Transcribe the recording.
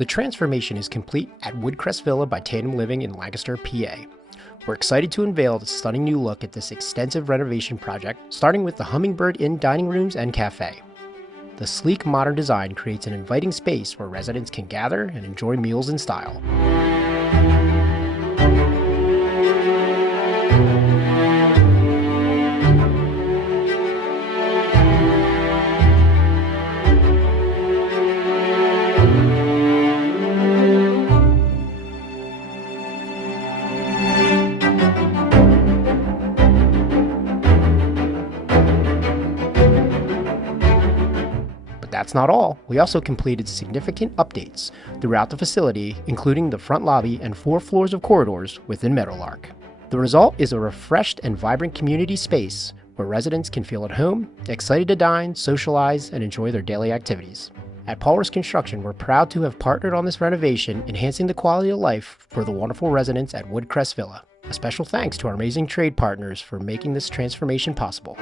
The transformation is complete at Woodcrest Villa by Tandem Living in Lancaster, PA. We're excited to unveil the stunning new look at this extensive renovation project, starting with the Hummingbird Inn dining rooms and café. The sleek, modern design creates an inviting space where residents can gather and enjoy meals in style. That's not all. We also completed significant updates throughout the facility, including the front lobby and 4 floors of corridors within Meadowlark. The result is a refreshed and vibrant community space where residents can feel at home, excited to dine, socialize, and enjoy their daily activities. At Paulers Construction, we're proud to have partnered on this renovation, enhancing the quality of life for the wonderful residents at Woodcrest Villa. A special thanks to our amazing trade partners for making this transformation possible.